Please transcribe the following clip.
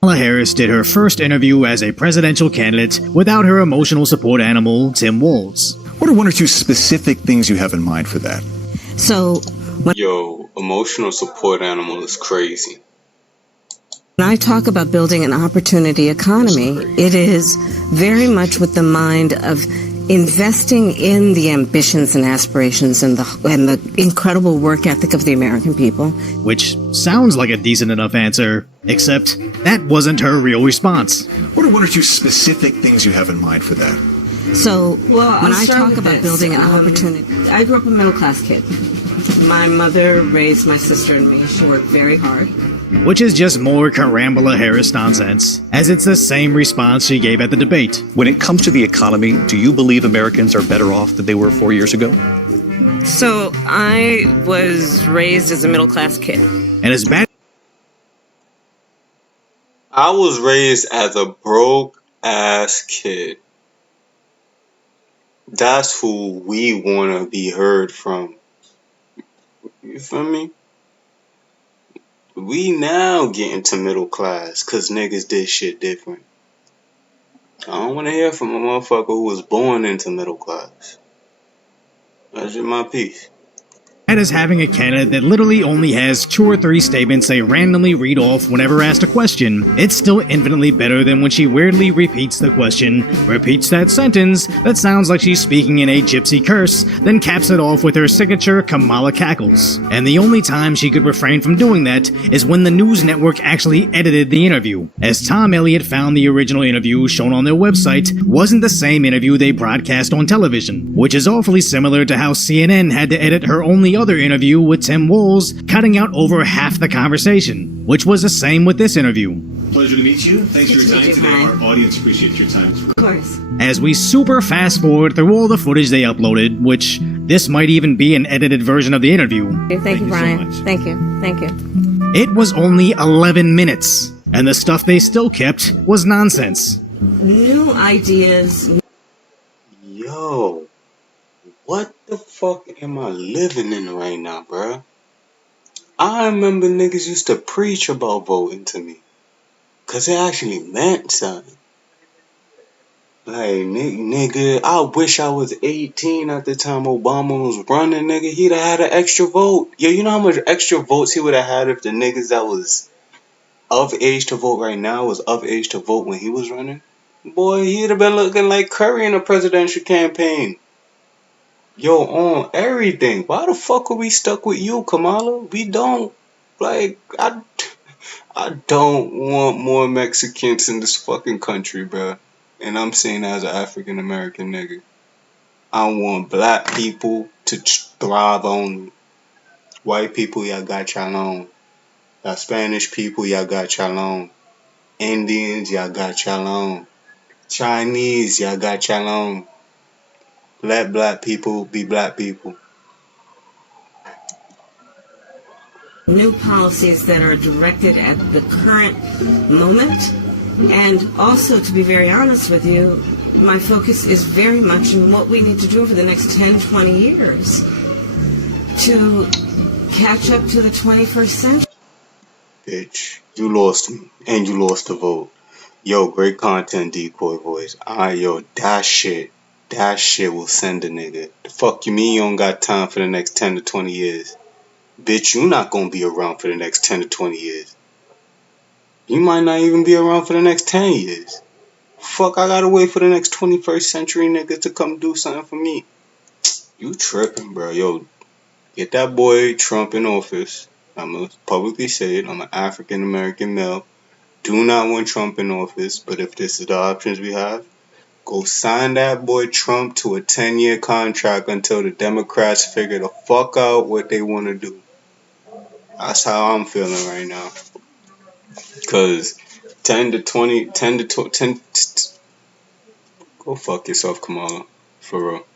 Kamala Harris did her first interview as a presidential candidate without her emotional support animal, Tim Walz. What are one or two specific things you have in mind for that? Yo, emotional support animal is crazy. When I talk about building an opportunity economy, it is very much with the mind of investing in the ambitions and aspirations and the incredible work ethic of the American people. Which sounds like a decent enough answer, except that wasn't her real response. What are one or two specific things you have in mind for that? When I talk about building an opportunity, I grew up a middle-class kid. My mother raised my sister and me. She worked very hard. Which is just more Kamala Harris nonsense, as it's the same response she gave at the debate. When it comes to the economy, do you believe Americans are better off than they were 4 years ago? So I was raised as a middle-class kid. And as bad I was raised as a broke ass kid. That's who we wanna be heard from. You feel me? We now get into middle class cause niggas did shit different. I don't wanna hear from a motherfucker who was born into middle class. That's just my piece. as having a candidate that literally only has 2 or 3 statements they randomly read off whenever asked a question, it's still infinitely better than when she weirdly repeats the question, repeats that sentence that sounds like she's speaking in a gypsy curse, then caps it off with her signature Kamala cackles. And the only time she could refrain from doing that is when the news network actually edited the interview, as Tom Elliott found the original interview shown on their website wasn't the same interview they broadcast on television, which is awfully similar to how CNN had to edit her only other interview with Tim Walz, cutting out over half the conversation, which was the same with this interview. Pleasure to meet you. Thanks for your time today. Our audience appreciates your time. Of course. As we super fast forward through all the footage they uploaded, which this might even be an edited version of the interview. Thank you, Brian. so much. Thank you. Thank you. It was only 11 minutes, and the stuff they still kept was nonsense. New ideas. Yo, what the fuck am I living in right now, bruh? I remember niggas used to preach about voting to me, cause it actually meant something. Like, nigga, I wish I was 18 at the time Obama was running, nigga. He'd have had an extra vote. Yo, you know how much extra votes he would have had if the niggas that was of age to vote right now was of age to vote when he was running? Boy, he'd have been looking like Curry in a presidential campaign. Yo, on everything. Why the fuck are we stuck with you, Kamala? We don't. Like, I don't want more Mexicans in this fucking country, bruh. And I'm saying that as an African American nigga. I want black people to thrive only. White people, y'all got y'all own. Y'all Spanish people, y'all got y'all own. Indians, y'all got y'all own. Chinese, y'all got y'all own. Let black people be black people. New policies that are directed at the current moment. And also, to be very honest with you, my focus is very much on what we need to do over the next 10, 20 years to catch up to the 21st century. Bitch, you lost me. And you lost the vote. Yo, great content, Decoy Voice. Yo, that shit will send a nigga. The fuck you mean you don't got time for the next 10 to 20 years? Bitch, you not gonna be around for the next 10 to 20 years. You might not even be around for the next 10 years. Fuck, I gotta wait for the next 21st century nigga to come do something for me. You tripping, bro. Yo, get that boy Trump in office. I'm gonna publicly say it. I'm an African American male. Do not want Trump in office, but if this is the options we have, go sign that boy Trump to a 10-year contract until the Democrats figure the fuck out what they want to do. That's how I'm feeling right now. Cause 10 to 20, 10 to 10, go fuck yourself, Kamala. For real.